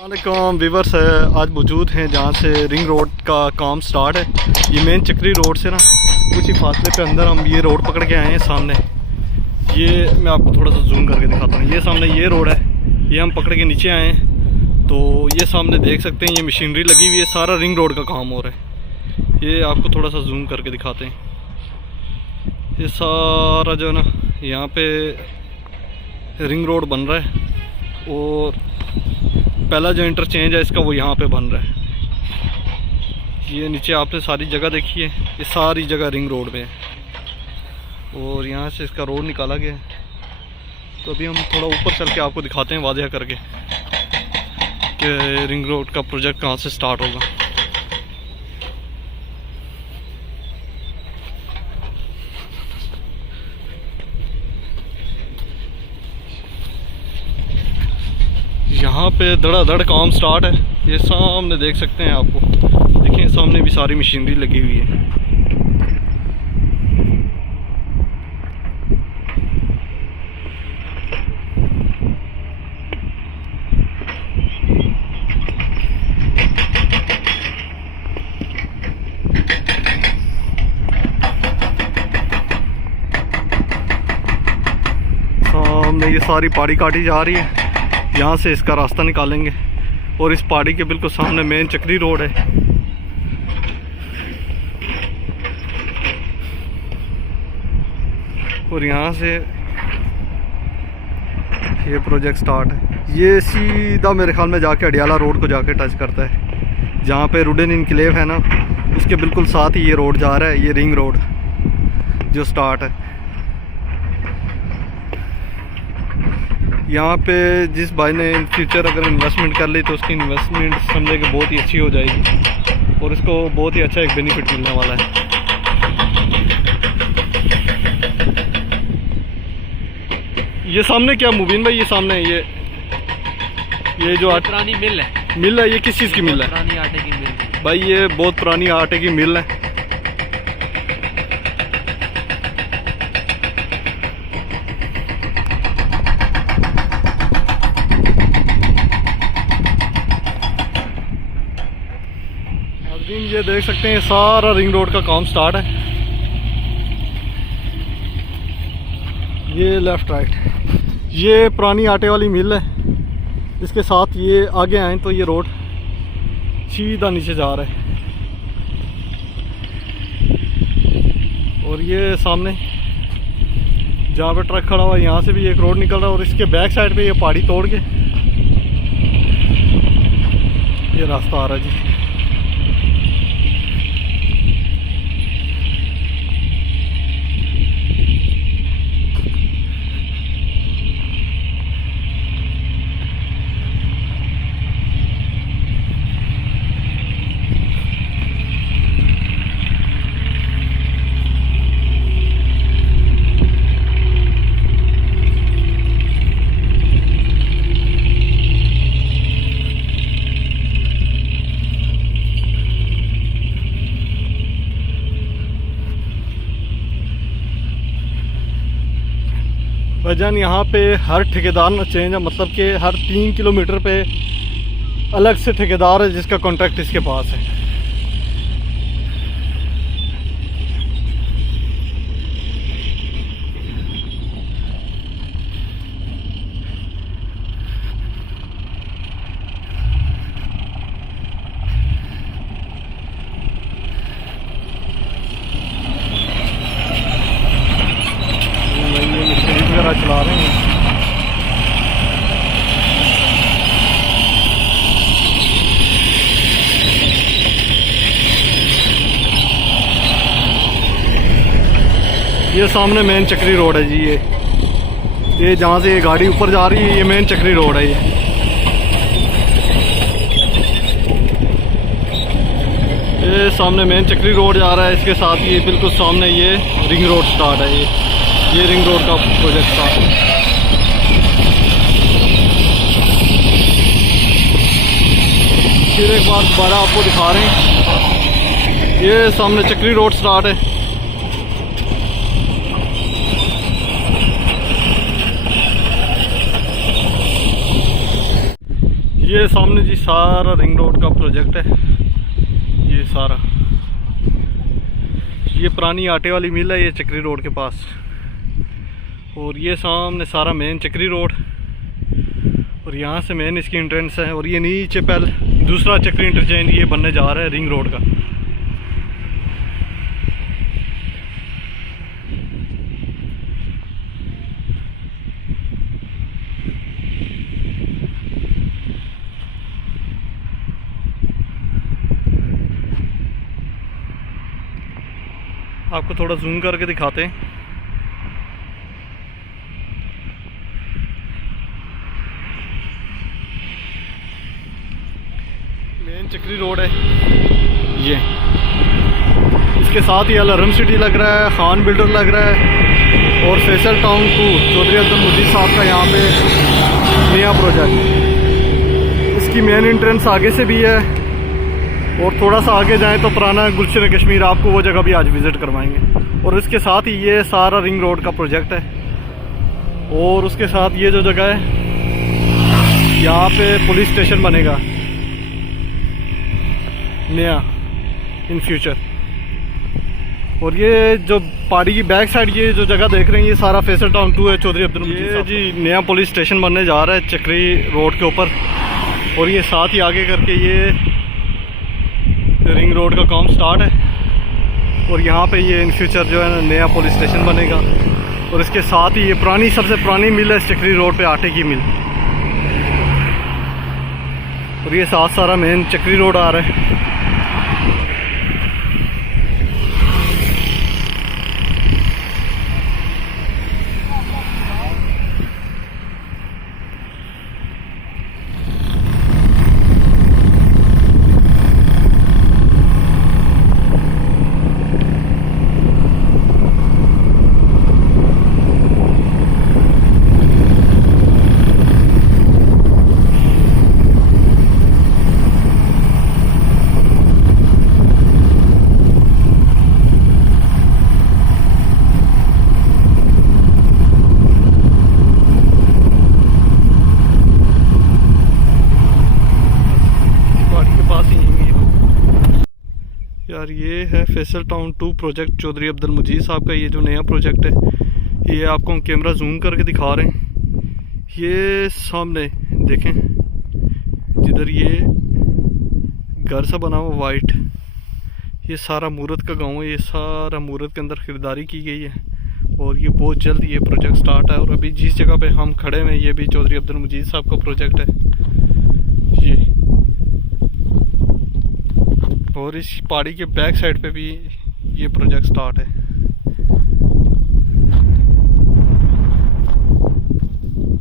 वालेकुम व्यूवर्स, आज मौजूद हैं जहाँ से रिंग रोड का काम स्टार्ट है। ये मेन चक्री रोड से ना कुछ ही फासले पे अंदर हम ये रोड पकड़ के आए हैं। सामने ये मैं आपको थोड़ा सा जूम करके दिखाता हूँ। ये सामने ये रोड है, ये हम पकड़ के नीचे आए हैं। तो ये सामने देख सकते हैं, ये मशीनरी लगी हुई है, सारा रिंग रोड का काम हो रहा है। ये आपको थोड़ा सा जूम करके दिखाते हैं। ये सारा जो है ना यहाँ पे रिंग रोड बन रहा है और पहला जो इंटरचेंज है इसका वो यहाँ पे बन रहा है। ये नीचे आपने सारी जगह देखी है, ये सारी जगह रिंग रोड में है और यहाँ से इसका रोड निकाला गया है। तो अभी हम थोड़ा ऊपर चल के आपको दिखाते हैं वाज़ेह करके कि रिंग रोड का प्रोजेक्ट कहाँ से स्टार्ट होगा। यहाँ पे धड़ाधड़ काम स्टार्ट है। ये सामने देख सकते हैं, आपको देखें सामने भी सारी मशीनरी लगी हुई है। सामने ये सारी पहाड़ी काटी जा रही है, यहाँ से इसका रास्ता निकालेंगे और इस पहाड़ी के बिल्कुल सामने मेन चक्री रोड है। और यहाँ से ये प्रोजेक्ट स्टार्ट है। ये सीधा मेरे ख्याल में जाके अडियाला रोड को जाके टच करता है, जहाँ पे रुडेन इनक्लेव है ना, उसके बिल्कुल साथ ही ये रोड जा रहा है। ये रिंग रोड जो स्टार्ट है यहाँ पे, जिस भाई ने इन फ्यूचर अगर इन्वेस्टमेंट कर ली तो उसकी इन्वेस्टमेंट समझे कि बहुत ही अच्छी हो जाएगी और इसको बहुत ही अच्छा एक बेनिफिट मिलने वाला है। ये सामने क्या मुबीन भाई, ये सामने ये जो पुरानी मिल है, ये किस चीज़ की मिल है? पुरानी आटे की मिल भाई, ये बहुत पुरानी आटे की मिल है। ये देख सकते हैं, सारा रिंग रोड का काम स्टार्ट है। ये लेफ्ट राइट, ये पुरानी आटे वाली मिल है। इसके साथ ये आगे आए तो ये रोड सीधा नीचे जा रहा है और ये सामने जहाँ पे ट्रक खड़ा हुआ है यहाँ से भी एक रोड निकल रहा है और इसके बैक साइड पे ये पहाड़ी तोड़ के ये रास्ता आ रहा है जी। वजन यहाँ पे हर ठेकेदार ना चेंज है, मतलब कि हर 3 किलोमीटर पे अलग से ठेकेदार है जिसका कॉन्ट्रैक्ट इसके पास है। चला रहे हैं ये सामने मेन चक्री रोड है जी। ये जहाँ से ये गाड़ी ऊपर जा रही है, ये मेन चक्री रोड है। ये सामने मेन चक्री रोड जा रहा है, इसके साथ ये बिल्कुल सामने ये रिंग रोड स्टार्ट है। ये रिंग रोड का प्रोजेक्ट स्टार्ट है। फिर एक बार दोबारा आपको दिखा रहे हैं, ये सामने चक्री रोड स्टार्ट है। ये सामने जी सारा रिंग रोड का प्रोजेक्ट है। ये सारा, ये पुरानी आटे वाली मिल है, ये चक्री रोड के पास। और ये सामने सारा मेन चक्री रोड, और यहाँ से मेन इसकी एंट्रेंस है। और ये नीचे पहले दूसरा चक्री इंटरचेंज ये बनने जा रहा है रिंग रोड का। आपको थोड़ा जूम करके दिखाते हैं। मेन चक्री रोड है ये, इसके साथ ही अलरम सिटी लग रहा है, खान बिल्डर लग रहा है, और फैसल टाउन 2 चौधरी अब्दुल मजीद साहब का यहाँ पे नया प्रोजेक्ट। इसकी मेन एंट्रेंस आगे से भी है, और थोड़ा सा आगे जाएं तो पुराना गुलशन कश्मीर, आपको वो जगह भी आज विज़िट करवाएंगे। और इसके साथ ही ये सारा रिंग रोड का प्रोजेक्ट है। और उसके साथ ये जो जगह है, यहाँ पे पुलिस स्टेशन बनेगा नया इन फ्यूचर। और ये जो पहाड़ी की बैक साइड ये जो जगह देख रहे हैं, ये सारा फैसल टाउन 2 है चौधरी अब्दुल मजीद। ये जी नया पुलिस स्टेशन बनने जा रहा है चक्री रोड के ऊपर। और ये साथ ही आगे करके ये रिंग रोड का काम स्टार्ट है। और यहाँ पे ये इन फ्यूचर जो है ना नया पुलिस स्टेशन बनेगा। और इसके साथ ही ये पुरानी, सबसे पुरानी मिल है चक्री रोड पे, आटे की मिल। और ये साथ सारा मेन चक्री रोड आ रहा है। यार ये है फैसल टाउन 2 प्रोजेक्ट चौधरी अब्दुल मजीद साहब का। ये जो नया प्रोजेक्ट है, ये आपको हम कैमरा जूम करके दिखा रहे हैं। ये सामने देखें, जिधर ये घर सा बना हुआ वाइट, ये सारा मूरत का गांव है। ये सारा मूरत के अंदर खरीदारी की गई है, और ये बहुत जल्द ये प्रोजेक्ट स्टार्ट है। और अभी जिस जगह पे हम खड़े हैं, ये भी चौधरी अब्दुल मजीद साहब का प्रोजेक्ट है ये। और इस पहाड़ी के बैक साइड पे भी ये प्रोजेक्ट स्टार्ट है।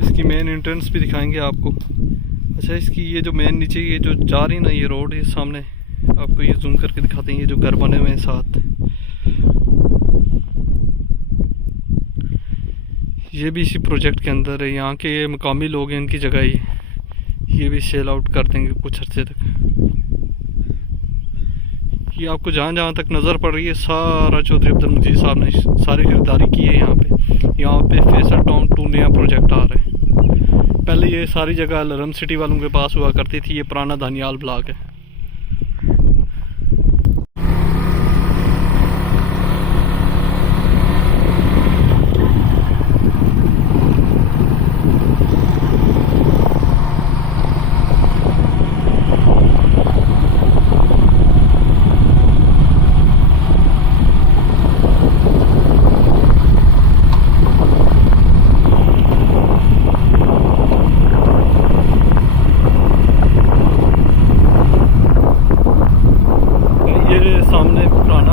इसकी मेन एंट्रेंस भी दिखाएंगे आपको। अच्छा, इसकी ये जो मेन नीचे ये जो जा रही ना ये रोड, ये सामने आपको ये जूम करके दिखाते हैं। ये जो घर बने हुए हैं साथ, ये भी इसी प्रोजेक्ट के अंदर है। यहाँ के ये मकामी लोग हैं, इनकी जगह ये भी सेल आउट कर देंगे कुछ अर्से तक। ये आपको जहाँ जहाँ तक नज़र पड़ रही है, सारा चौधरी अब्दुल मजीद साहब ने सारी खरीदारी की है यहाँ पे। यहाँ पे फैसल टाउन 2 नया प्रोजेक्ट आ रहा है। पहले ये सारी जगह अलरम सिटी वालों के पास हुआ करती थी। ये पुराना दानियाल ब्लॉक है।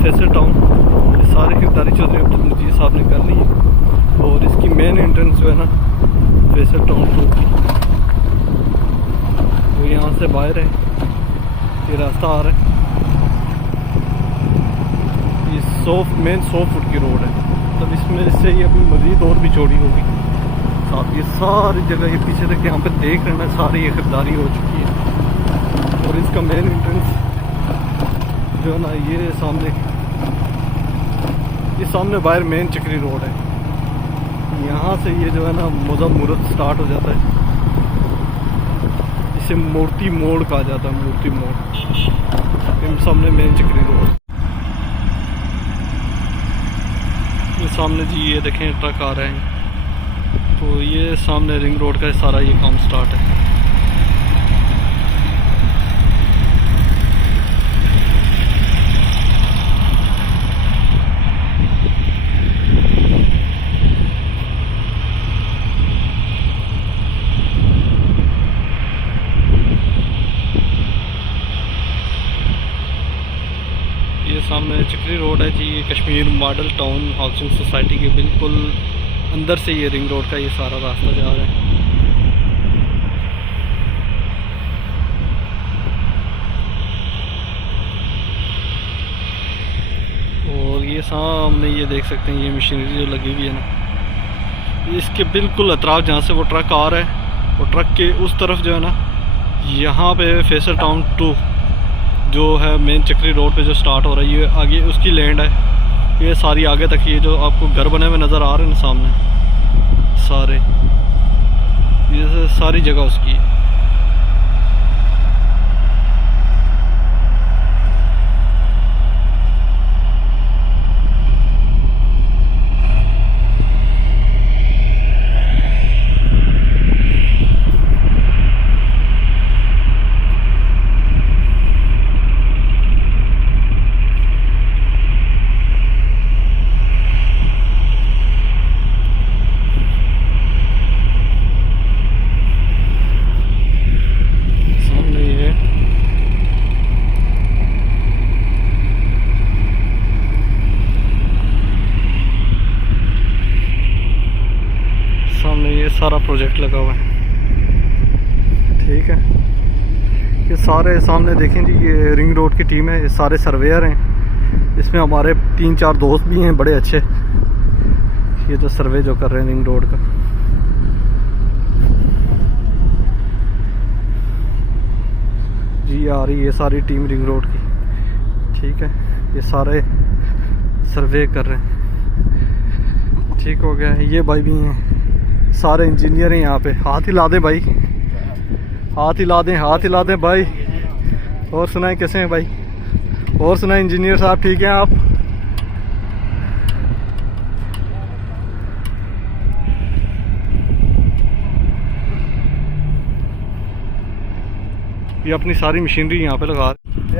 फैसल टाउन, ये सारी खरीदारी चौधरी अब्दुल मजीद साहब ने कर ली है। और इसकी मेन एंट्रेंस जो है ना फैसल टाउन 2 की, वो यहाँ से बाहर है, ये रास्ता आ रहा है। ये 100 फुट की रोड है, तब इसमें से ये अभी मज़ीद और भी चौड़ी होगी। साथ ये सारी जगह ये पीछे तक यहाँ पे देख रहे हैं, सारी ये खरीदारी हो चुकी है। और इसका मेन एंट्रेंस जो है ना ये सामने बाहर मेन चक्री रोड है। यहाँ से ये जो है ना मुजब मूरत स्टार्ट हो जाता है। इसे मूर्ति मोड़ कहा जाता है, मूर्ति मोड़। सामने मेन चक्री रोड, ये सामने जी ये देखें ट्रक आ रहे हैं। तो ये सामने रिंग रोड का सारा ये काम स्टार्ट है। ये सामने चक्री रोड है जी, ये Kashmir model town housing society के बिल्कुल अंदर से ये रिंग रोड का ये सारा रास्ता जा रहा है। और ये सामने ये देख सकते हैं ये मशीनरी जो लगी हुई है ना, इसके बिल्कुल अतराफ जहाँ से वो ट्रक आ रहा है, वो ट्रक के उस तरफ जो है ना, यहाँ पे फैसल टाउन 2 जो है मेन चक्री रोड पे जो स्टार्ट हो रही है, आगे उसकी लैंड है। ये सारी आगे तक ये जो आपको घर बने हुए नज़र आ रहे हैं ना सामने सारे, ये सारी जगह उसकी है। ये सारा प्रोजेक्ट लगा हुआ है, ठीक है। ये सारे सामने देखें जी, ये रिंग रोड की टीम है, ये सारे सर्वेयर हैं। इसमें हमारे 3-4 दोस्त भी हैं बड़े अच्छे, ये जो सर्वे जो कर रहे हैं रिंग रोड का। जी आ रही है सारी टीम रिंग रोड की, ठीक है। ये सारे सर्वे कर रहे हैं, ठीक हो गया है। ये भाई भी हैं, सारे इंजीनियर हैं यहाँ पे। हाथ हिला दें भाई, हाथ हिला दें, हाथ हिला दें भाई। और सुनाए कैसे हैं भाई? और सुनाए इंजीनियर साहब, ठीक हैं आप? ये अपनी सारी मशीनरी यहाँ पे लगा रहे हैं।